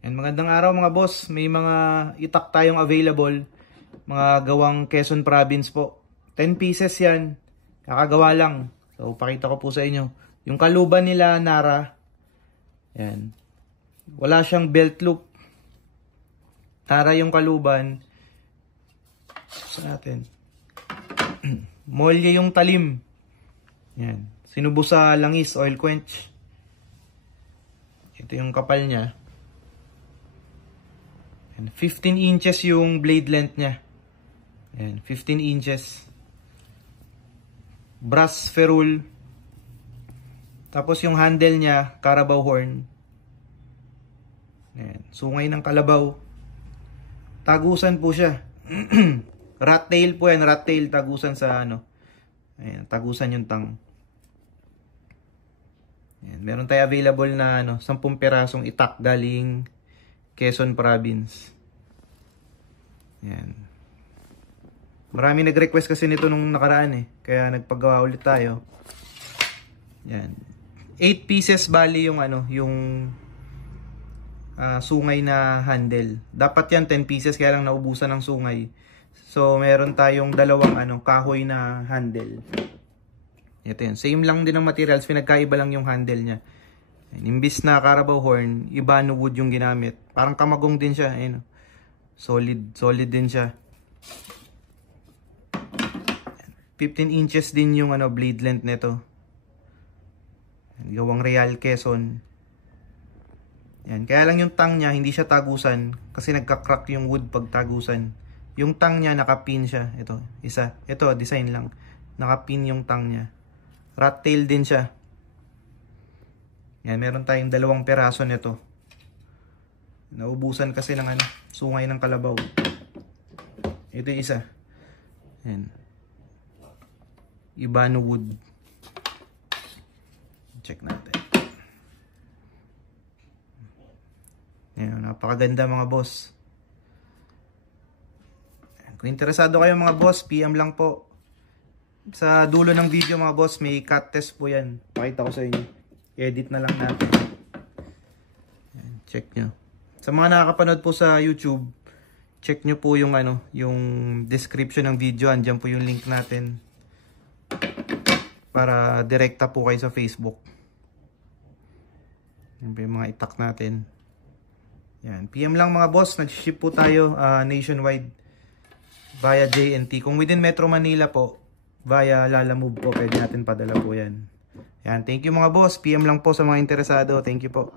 And magandang araw mga boss, may mga itak tayong available, mga gawang Quezon Province po. 10 pieces yan, kakagawa lang. So pakita ko po sa inyo. Yung kaluban nila Nara, yan. Wala siyang belt loop. Tara yung kaluban. Sa natin. Molye yung talim. Yan. Sinubo sa langis, oil quench. Ito yung kapal niya. 15 inches yung blade length niya. Ayan, 15 inches. Brass ferrule. Tapos yung handle niya, Carabao horn. Ayan, sungay ng kalabaw. Tagusan po siya. Rat tail po yan, rat tail tagusan sa ano. Ayan, tagusan yung tang. Ayan, meron tayo available na 10 pirasong itak galing Quezon Province. Yan. Marami nag-request kasi nito nung nakaraan kaya nagpagawa ulit tayo. Yan. 8 pieces bali yung sungay na handle. Dapat yan 10 pieces kaya lang naubusan ng sungay. So meron tayong dalawang kahoy na handle. Ito yan. Same lang din ang materials, pinagkaiba lang yung handle niya. Imbis na Carabao horn, Ibano wood yung ginamit. Parang kamagong din siya. Ayun. Solid din siya. 15 inches din yung blade length nito. Gawang Real Quezon. Yan. Kaya lang yung tang niya, hindi siya tagusan. Kasi nagka-crack yung wood pag tagusan. Yung tang niya, nakapin siya. Ito, isa. Ito, design lang. Nakapin yung tang niya. Rat tail din siya. Yan, meron tayong 2 peraso nito. Naubusan kasi ng sungay ng kalabaw. Ito yung isa. Yan. Ibano wood. Check natin. Yan, napakaganda mga boss. Kung interesado kayo mga boss, PM lang po. Sa dulo ng video mga boss, may cut test po yan. Pakita ko sa inyo. Edit na lang natin. Check nyo. Sa mga nakakapanood po sa YouTube, check nyo po yung yung description ng video. Andyan po yung link natin. Para direkta po kayo sa Facebook. Yan po yung mga itak natin. Yan. PM lang mga boss. Nag-ship po tayo nationwide via JNT. Kung within Metro Manila po, via Lalamove po, pwede natin padala po yan. Yan, thank you mga boss. PM lang po sa mga interesado. Thank you po.